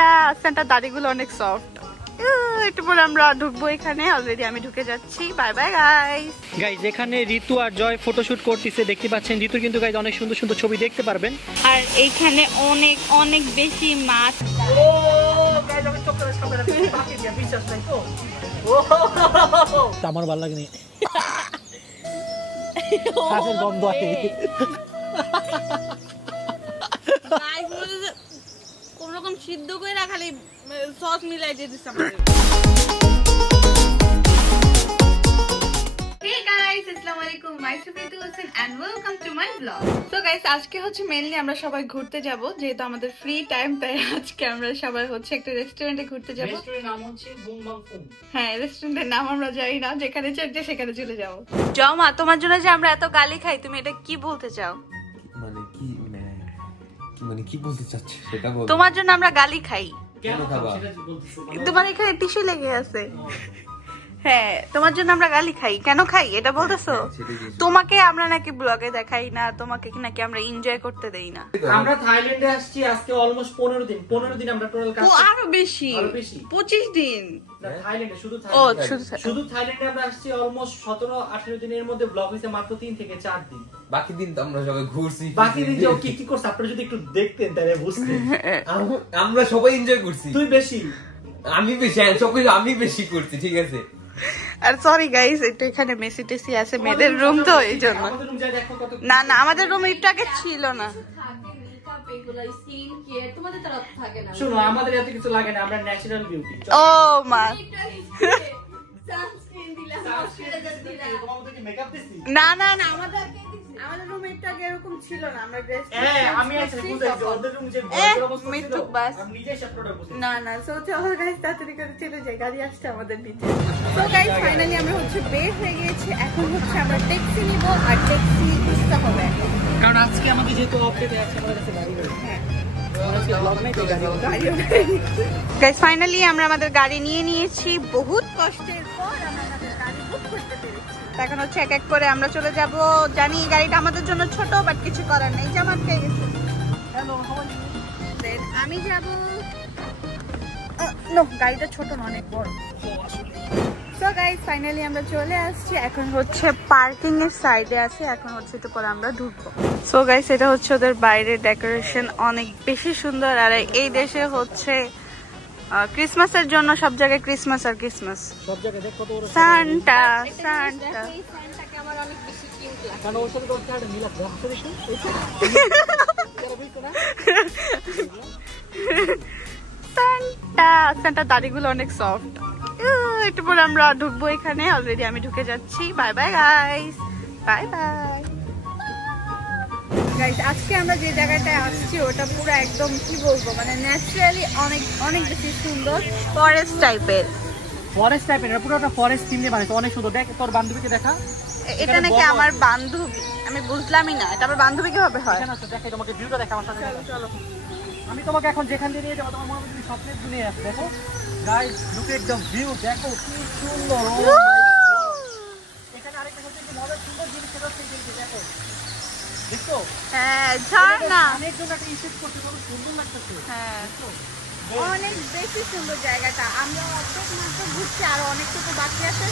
Santa Santa দাড়িগুলো অনেক soft. একটু পরে আমরা ঢুকবো এখানে, অলরেডি আমি ঢুকে যাচ্ছি। Bye bye guys. গাইস এখানে ঋতু আর জয় ফটোশুট করতেছে, দেখতে পাচ্ছেন। ঋতু কিন্তু গাইস অনেক সুন্দর সুন্দর ছবি দেখতে পারবেন। আর এইখানে অনেক অনেক বেশি মাছ। ও গাইস আমি চোখ করে সামনে রাখছি, বাকি দিয়ে বিশ্বাস নাই তো। ও আমার ভালো লাগেনি, কাজের গন্ধ আসে। কোন রকম সিদ্ধ করে না, খালি সস মিলাই দিয়ে দিচ্ছি আমাদের। Hey guys, আসসালামু আলাইকুম, মাইসুফিতু Hossain and welcome to my vlog. So guys, আজকে হচ্ছে মেইনলি আমরা সবাই ঘুরতে যাব, যেহেতু আমাদের ফ্রি টাইম, তাই আজকে আমরা সবাই হচ্ছে একটা রেস্টুরেন্টে ঘুরতে যাব। রেস্টুরেন্টের নাম হচ্ছে বুম বাং ফুম। হ্যাঁ, রেস্টুরেন্টের নাম আমরা জানি না, যেখানে চাইছে সেখানে চলে যাব। জমা, তোমার জন্য যে আমরা এত গালি খাই, তুমি এটা কি বলতে চাও? মানে কি বলতে চাচ্ছ সেটা বল। তোমার জন্য আমরা গালি খাই কেন খাবা? তোমার এখানে টিস্যু লেগে আছে। হ্যাঁ, তোমার জন্য আমরা গালি খাই। কেন খাই এটা বলতেছো? তোমাকে আমরা নাকি ব্লগে দেখাই না, তোমাকে নাকি আমরা এনজয় করতে দেই না। আমরা থাইল্যান্ডে আসছি আজকে অলমোস্ট 15 দিন আমরা টোটাল কাজ। ও আরো বেশি, 25 দিন। থাইল্যান্ডে শুধু থাইল্যান্ডে আমরা আসছি অলমোস্ট 17-18 দিনের মধ্যে ব্লগ হইছে মাত্র 3 থেকে 4 দিন। বাকি দিন তো আমরা সবাই ঘুরছি। বাকি দিন যে কি করছ আপনারা যদি একটু দেখতেন তাহলে বুঝতেন। আমরা সবাই এনজয় করছি। তুই বেশি, আমি বেশি, সবাই আমি বেশি করছি, ঠিক আছে। আর সরি গাইস, একটু এখানে মেসি টেসি আছে, মেয়েদের রুম তো এই জন্য। না না, আমাদের রুম একটু আগে ছিল না। শুনো, আমাদের এত কিছু লাগে না, আমরা ন্যাচারাল বিউটি। ও মা, না না না, আমাদের রুম একটু আগে এরকম ছিল না। আমরা ড্রেস আমি আছি বুঝাইছি ওদের রুম যে মৃত্যু বাস। আমি নিজে সব প্রোডাক্ট বুঝি না না, সো চলো গাইস, তাড়াতাড়ি করে চলে যাই, গাড়ি আসছে আমাদের নিচে। সো গাইস ফাইনালি আমরা হচ্ছে বের হয়ে গিয়েছি। এখন হচ্ছে আমরা ট্যাক্সি নিব, আর ট্যাক্সি খুঁজতে হবে কারণ আজকে আমাদের যেহেতু অফ ডে আছে, আমাদের কাছে গাড়ি নেই। হ্যাঁ, গাইস ফাইনালি আমরা আমাদের গাড়ি নিয়ে নিয়েছি। বহুত কষ্টের পর আমরা আমাদের গাড়ি বুক করতে পেরেছি। এখন হচ্ছে এক এক করে আমরা চলে যাব। জানি গাড়িটা আমাদের জন্য ছোট, বাট কিছু করার নেই, জামাত পেয়ে গেছি। হ্যালো, দেন আমি যাব। নো, গাড়িটা ছোট না, অনেক বড়। সো গাইস ফাইনালি আমরা চলে আসছি। এখন হচ্ছে পার্কিং এর সাইডে আছে, এখন হচ্ছে একটু পরে আমরা ঢুকবো। সো গাইস এটা হচ্ছে ওদের বাইরের ডেকোরেশন, অনেক বেশি সুন্দর। আর এই দেশে হচ্ছে ক্রিসমাসের জন্য সব জায়গায় ক্রিসমাস আর ক্রিসমাস। সব জায়গায় দেখ কত বড় সান্টা সান্টা। এই সান্টাকে আমার অনেক বেশি কিউট লাগে। কারণ ওর সাথে তোর কার্ড মিলা দেখো দেখো সান্টা সান্টা দাড়িগুলো অনেক সফট। একটু পরে আমরা ঢুকবো এখানে, অলরেডি আমি ঢুকে যাচ্ছি। Bye bye guys, bye bye guys. আজকে আমরা যে জায়গাটায় আসছি ওটা পুরো একদম কি বলবো, মানে ন্যাচারালি অনেক অনেক বেশি সুন্দর, ফরেস্ট টাইপের। এটা পুরো একটা ফরেস্ট থিম দিয়ে বানাইছে, অনেক সুন্দর। দেখ তোর বান্ধবীকে দেখা। এটা নাকি আমার বান্ধবী, আমি বুঝলামই না এটা আমার বান্ধবী কিভাবে হয়। কেন আছে দেখাই তোমাকে, ভিউটা দেখা আমার সাথে। চলো চলো, আমি তোমাকে এখন যেখান দিয়ে নিয়ে যাবো তোমার মনে হবে তুমি স্বপ্নের দুনিয়ায় আছো। দেখো guys, look at the view, দেখো কি সুন্দর। ও মাই গড, এখানে আরেকটা হচ্ছে কি মজার সুন্দর জিনিস, সেটা হচ্ছে কিন্তু দেখো, দেখো। হ্যাঁ, ঝর্ণা অনেক জন একটা ইফেক্ট করতে কত সুন্দর লাগতেছে। হ্যাঁ, অনেক বেশি সুন্দর জায়গাটা। আমরা অর্ধেক মাত্র ঘুরছি, আর অনেকটুকু বাকি আছে।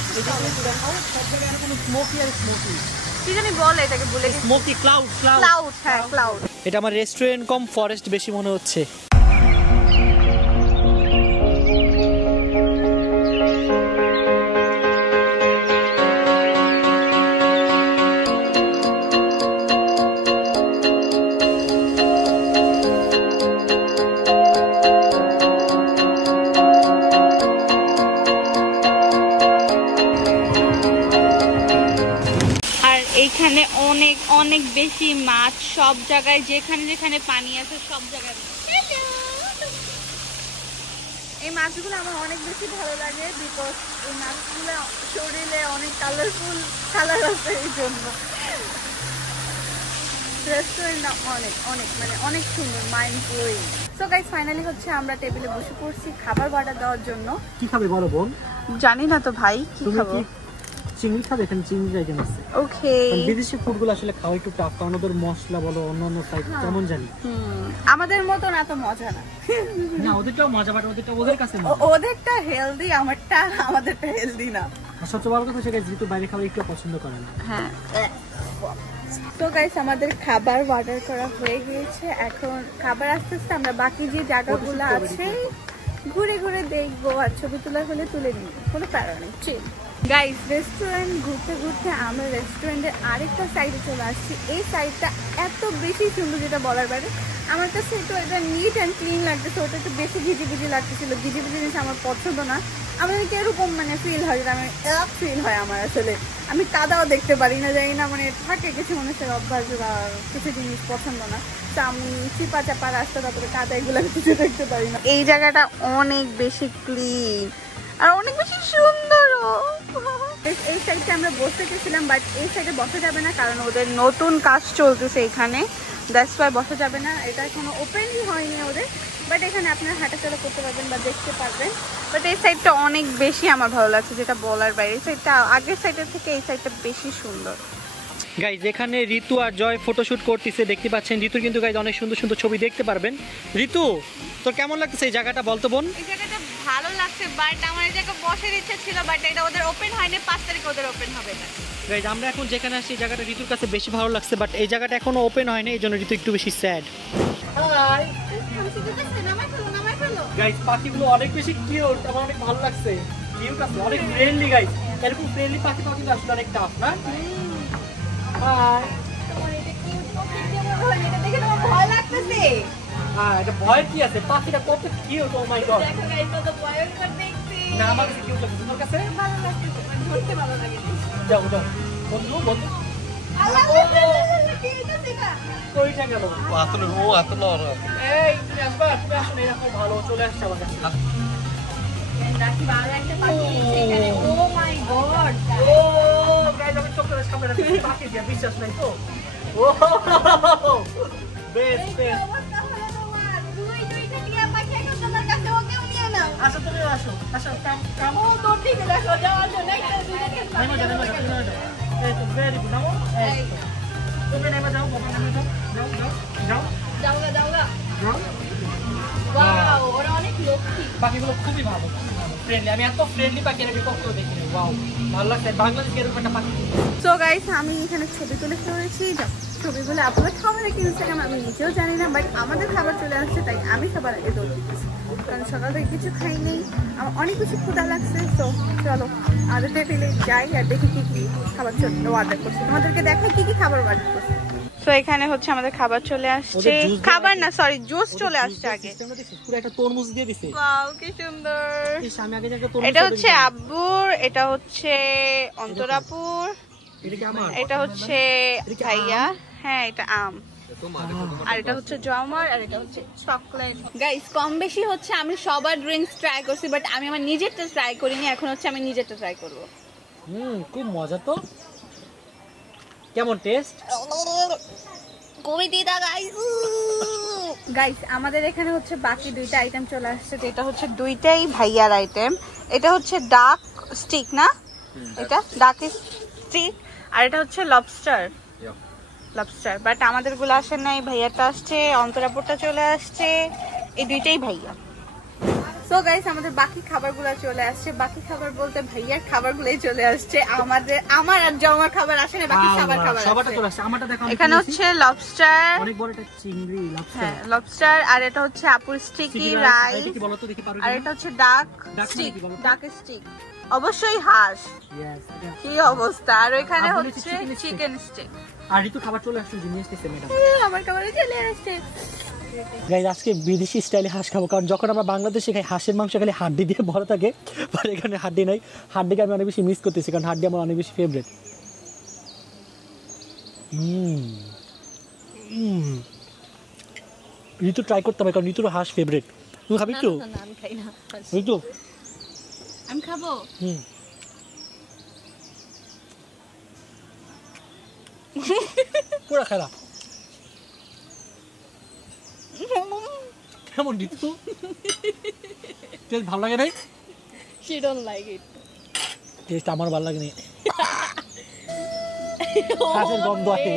দেখাও সব জায়গায় এরকম স্মোকি আর স্মোকি, কি জানি বলে এটাকে, ভুলে গেছি। স্মোকি ক্লাউড ক্লাউড, হ্যাঁ ক্লাউড। এটা আমার রেস্টুরেন্ট কম ফরেস্ট বেশি মনে হচ্ছে। এইখানে অনেক অনেক বেশি মাছ, সব জায়গায় যেখানে যেখানে পানি আছে সব জায়গায়। এই মাছগুলো আমার অনেক বেশি ভালো লাগে, বিকজ এই মাছগুলো শরীরে অনেক কালারফুল কালার আছে, এই জন্য। রেস্টুরেন্টটা অনেক অনেক মানে অনেক সুন্দর, mind blowing. So guys finally হচ্ছে আমরা টেবিলে বসে পড়ছি খাবার অর্ডার দেওয়ার জন্য। কি খাবে বলো বোন? জানি না তো ভাই, কি খাবো। চিংড়ি খাবে, এখানে চিংড়ি আইটেম আছে। ওকে। বিদেশি ফুডগুলো আসলে খাওয়া একটু টাফ, কারণ ওদের মশলা বলো অন্য টাইপ কেমন জানি। আমাদের মতো না তো মজা না। না ওদেরটাও মজা, বাট ওদের কাছে ওদেরটা হেলদি, আমাদেরটা হেলদি না। সবচেয়ে বড় কথা সেটা যেহেতু বাইরে খাবার একটু পছন্দ করে না। হ্যাঁ। তো গাইস আমাদের খাবার অর্ডার করা হয়ে গিয়েছে, এখন খাবার আস্তে আস্তে আমরা বাকি যে জায়গাগুলো আছে ঘুরে ঘুরে দেখবো, আর ছবি তোলা হলে তুলে নিব, কোনো প্যারা নেই। চিল গাইস, রেস্টুরেন্ট ঘুরতে ঘুরতে আমরা রেস্টুরেন্টের আরেকটা সাইডে চলে আসছি। এই সাইডটা এত বেশি সুন্দর যেটা বলার বাইরে। আমার কাছে একটু এটা নিট অ্যান্ড ক্লিন লাগতেছে, ওটা একটু বেশি ঘিজি লাগতেছিল। ঘিজি জিনিস আমার পছন্দ না। আমার এরকম মানে ফিল হয়, যেটা আমার এক ফিল হয় আমার। আসলে আমি কাদাও দেখতে পারি না, জানি না, মানে থাকে কিছু মানুষের অভ্যাস বা কিছু জিনিস পছন্দ না, তো আমি চিপা চাপা রাস্তা, তারপরে কাদা এগুলো কিছু দেখতে পারি না। এই জায়গাটা অনেক বেশি ক্লিন আর অনেক বেশি সুন্দরও। এই সাইডে আমরা বসতে গেছিলাম, বাট এই সাইডে বসা যাবে না, কারণ ওদের নতুন কাজ চলতেছে এখানে, দ্যাটস ওয়াই বসা যাবে না। এটা এখনো ওপেনই হয়নি ওদের, বাট এখানে আপনারা হাঁটাচলা করতে পারবেন বা দেখতে পারবেন। বাট এই সাইডটা অনেক বেশি আমার ভালো লাগছে, যেটা বলার বাইরে। এই সাইডটা আগের সাইডের থেকে এই সাইডটা বেশি সুন্দর। গাইজ এখানে ঋতু আর জয় ফটোশুট করতেছে, দেখতে পাচ্ছেন। ঋতুর কিন্তু গাইজ অনেক সুন্দর সুন্দর ছবি দেখতে পারবেন। ঋতু, তোর কেমন লাগতেছে এই জায়গাটা বলতো বোন? এই জায়গাটা ভালো লাগছে, বাট আমার এই জায়গা বসার ইচ্ছা ছিল, বাট এটা ওদের ওপেন হয়নি। 5 তারিখে ওদের ওপেন হবে না। গাইজ আমরা এখন যেখানে আসছি এই জায়গাটা ঋতুর কাছে বেশি ভালো লাগছে, বাট এই জায়গাটা এখনো ওপেন হয়নি, এই জন্য ঋতু একটু বেশি স্যাড। হাই গাইজ, পাখিগুলো অনেক বেশি কিউট, আমার অনেক ভালো লাগছে। কিউট আছে, অনেক ফ্রেন্ডলি গাইজ। এরকম ফ্রেন্ডলি পাখি কিন্তু আসলে অনেক টাফ না? হাই। এটা দেখে আমার ভয় লাগতেছে। হ্যাঁ, এটা ভয় কি আছে? পাখিটা কত কিউট, ও মাই গড। দেখো গাইস, কত ভয়ঙ্কর দেখতে। না, আমার কাছে কিউট লাগছে, তোমার কাছে? ভালো লাগতেছে, মানে ধরতে ভালো লাগে। যাও যাও বন্ধু বন্ধু। আল্লাহ কি এটা দেখা? কইটা গেল? আসলে এই তুমি আসবা, তুমি আসো না, এরকম ভালো চলে আসছে আমার কাছে। রাখি ভালো একটা পাখি এখানে। ও মাই গড। ও গাইস, আমি চোখের সামনে রাখছি, পাখি দিয়ে বিশ্বাস নাই তো? ও বেশ বেশ। অবস্থা হলো তোমার। দুইটা টিয়া পাখি এখন তোমার কাছে, ওকেও নিয়ে নাও। আসো তুমি আসো, আসো কাম কাম। ও তোর দিকে দেখো, যাও যাও, নাইটা দুইটাকে নেমে যাও, নেমে যাও, নেমে যাও। এই তো ভেরি গুড, নামো। এই তো। তুমি নেমে যাও, বাবা নেমে যাও। যাও যাও যাও যাওগা যাওগা। যাও। ওয়াও, ওরা অনেক লক্ষ্মী। পাখিগুলো খুবই ভালো, ফ্রেন্ডলি। আমি এত ফ্রেন্ডলি পাখি আমি কখনো দেখিনি। ওয়াও, ভালো লাগছে। বাংলাদেশে এরকম একটা পাখি। সো গাইস, আমি এখানে ছবি তুলে ফেলেছি। ছবিগুলো আপলোড হবে নাকি ইনস্টাগ্রাম আমি নিজেও জানি না, বাট আমাদের খাবার চলে আসছে, তাই আমি সবার আগে দৌড় দিচ্ছি, কারণ সকাল থেকে কিছু খাই নেই, আমার অনেক বেশি ক্ষুধা লাগছে। তো চলো আমাদের টেবিলে যাই আর দেখি কি কি খাবার অর্ডার করছি, তোমাদেরকে দেখাই কি কি খাবার অর্ডার করছি। তো এখানে হচ্ছে আমাদের খাবার চলে আসছে, খাবার না সরি জুস চলে আসছে আগে। পুরো একটা তরমুজ দিয়ে দিছে। ওয়াও কি সুন্দর। আমি আগে জায়গা তরমুজ। এটা হচ্ছে আব্বুর, এটা হচ্ছে অন্তরাপুর, এটা কি আমার? এটা হচ্ছে ভাইয়া, হ্যাঁ এটা আম, আর এটা হচ্ছে জমার, আর এটা হচ্ছে চকলেট। গাইস কম বেশি হচ্ছে আমি সবার ড্রিঙ্কস ট্রাই করছি, বাট আমি আমার নিজেরটা ট্রাই করিনি, এখন হচ্ছে আমি নিজেরটা ট্রাই করব। খুব মজা তো। কেমন টেস্ট? কবি দিদা গাইস। গাইস আমাদের এখানে হচ্ছে বাকি দুইটা আইটেম চলে আসছে, যেটা হচ্ছে দুইটাই ভাইয়ার আইটেম। এটা হচ্ছে ডাক স্টিক না, এটা ডাক স্টিক, আর এটা হচ্ছে লবস্টার। লবস্টার, বাট আমাদের গুলো আসে নাই, ভাইয়াটা আসছে, অন্তরাপুরটা চলে আসছে, এই দুইটাই ভাইয়া। সো গাইস আমাদের বাকি খাবারগুলো চলে আসছে, বাকি খাবার বলতে ভাইয়ার খাবারগুলোই চলে আসছে, আমার আর জমার খাবার আসে না, বাকি সবার খাবার সবারটা চলে আসছে। আমারটা দেখো, এখানে হচ্ছে লবস্টার, অনেক বড় একটা চিংড়ি লবস্টার। হ্যাঁ লবস্টার, আর এটা হচ্ছে আপুর স্টিকি রাইস, এটা কি বলো তো দেখি পারো? আর এটা হচ্ছে ডাক স্টিক, ডাক স্টিক অবশ্যই হাঁস। কি অবস্থা। আর এখানে হচ্ছে চিকেন স্টিক। আর ঋতু খাবার চলে আসছে, জিনিস দিতে ম্যাডাম। আমার খাবারে চলে আসছে। গাইস আজকে বিদেশি স্টাইলে হাঁস খাবো, কারণ যখন আমরা বাংলাদেশে খাই হাঁসের মাংস খালি হাড্ডি দিয়ে ভরা থাকে, আর এখানে হাড্ডি নাই। হাড্ডিকে আমি অনেক বেশি মিস করতেছি, কারণ হাড্ডি আমার অনেক বেশি ফেভারিট। ঋতু ট্রাই করতে হবে, কারণ ঋতুর হাঁস ফেভারিট। তুমি খাবি একটু? না আমি খাই না। ঋতু আমি খাবো। পুরা খেলা কেমন ঋতু? টেস্ট ভালো লাগে নাই? She don't like it. Test আমার ভালো লাগে না। হাঁসের গন্ধ আসে।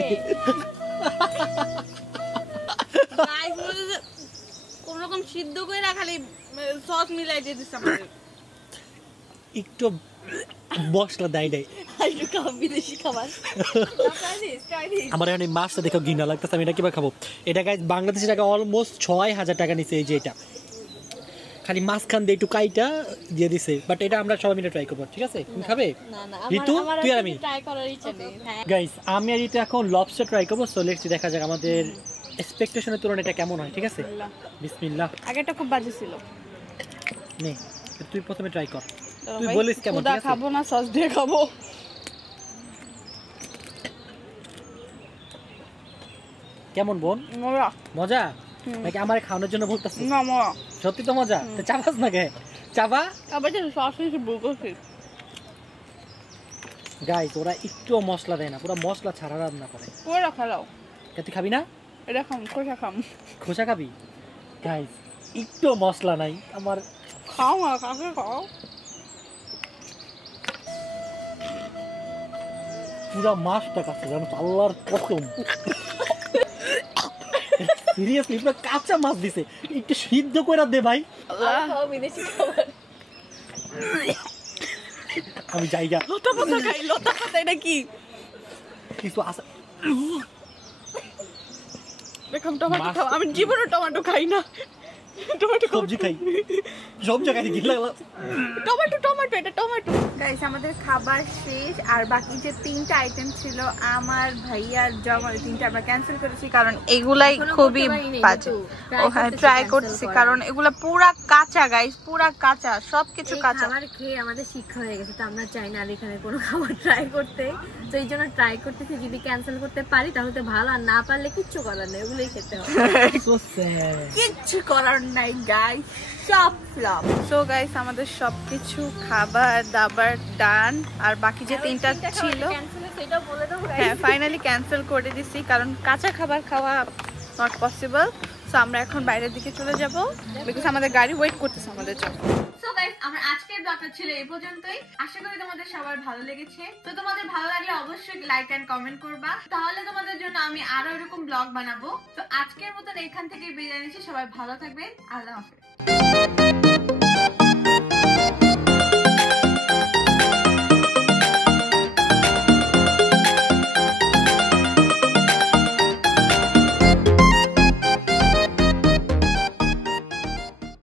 কোন রকম সিদ্ধ করে না খালি সস মিলাই দিয়ে দিছে আমাদের। একটু মশলা দেয় নাই। একটু কম বিদেশি খাবার। আমার এখন এই মাছটা দেখো ঘৃণা লাগতেছে, আমি এটা কিভাবে খাবো? এটা গাইজ বাংলাদেশি টাকা অলমোস্ট ৬,০০০ টাকা নিচ্ছে। এই যে এটা খালি মাঝখান দিয়ে একটু কাইটা দিয়ে দিছে, বাট এটা আমরা সবাই মিলে ট্রাই করবো, ঠিক আছে? তুমি খাবে? না না, ঋতু তুই আর আমি ট্রাই করার ইচ্ছা নেই। হ্যাঁ গাইজ, আমি আর ঋতু এখন লবস্টার ট্রাই করবো। সো লেটস দেখা যাক আমাদের এক্সপেকটেশনের তুলনায় এটা কেমন হয়, ঠিক আছে? বিসমিল্লাহ। আগেটা খুব বাজে ছিল। নে তুই প্রথমে ট্রাই কর, তুই বলিস কেমন, ঠিক আছে? খাবো না, সস দিয়ে খাবো। কেমন বোন? মজা মজা নাকি আমার খাওয়ানোর জন্য বলতেছিস? না মজা, সত্যি তো মজা। তো চাবাস না গে, চাবা। আবার যে সস দিয়ে বুঝছি। গাইস ওরা একটু মশলা দেয় না, পুরো মশলা ছাড়া রান্না করে। পুরো খাও। তুই খাবি না? এটা খাম, খোসা খাম। খোসা খাবি? গাইস একটু মশলা নাই আমার। খাও না, কাকে খাও। পুরা মাছটা কাছে জানো, আল্লাহর কসম। সিরিয়াসলি পুরো কাঁচা মাছ দিছে, একটু সিদ্ধ করে দে ভাই। খাও বিদেশি খাবার। আমি জায়গা লতা পাতা খাই, লতা পাতা। এটা কি? কিছু আছে। দেখুন টমেটো খাও। আমি জীবনে টমেটো খাই না। টমেটো সবজি খাই, সব জায়গায় গিয়ে লাগলো। টমেটো টমেটো, এটা টমেটো। গাইস আমাদের খাবার শেষ, আর বাকি যে 3টা আইটেম ছিল আমার ভাইয়ার জমার 3টা আমরা ক্যান্সেল করেছি, কারণ এগুলাই খুবই বাজে। ও হ্যাঁ, ট্রাই করতেছি কারণ এগুলা পুরা কাঁচা গাইস, পুরা কাঁচা, সবকিছু কাঁচা। খাবার খেয়ে আমাদের শিক্ষা হয়ে গেছে, তো আমরা চাই না আর এখানে কোনো খাবার ট্রাই করতে। তো এই জন্য ট্রাই করতেছি, যদি ক্যান্সেল করতে পারি তাহলে তো ভালো, আর না পারলে কিচ্ছু করার নেই, ওগুলোই খেতে হবে। কিচ্ছু করার নাই গাইস, সব ফ্লপ। সো গাইস আমাদের সবকিছু খাবার দাবার ডান, আর বাকি যে 3টা ছিল সেটাও বলে দাও। হ্যাঁ ফাইনালি ক্যান্সেল করে দিছি, কারণ কাঁচা খাবার খাওয়া নট পসিবল। সো আমরা এখন বাইরের দিকে চলে যাব, বিকজ আমাদের গাড়ি ওয়েট করতেছে আমাদের জন্য। সো গাইস আমার আজকের ব্লগটা ছিল এই পর্যন্তই। আশা করি তোমাদের সবার ভালো লেগেছে। তো তোমাদের ভালো লাগলে অবশ্যই লাইক এন্ড কমেন্ট করবা, তাহলে তোমাদের জন্য আমি আরো এরকম ব্লগ বানাবো। তো আজকের মতন এখান থেকে বিদায় নিচ্ছি, সবাই ভালো থাকবেন, আল্লাহ হাফেজ।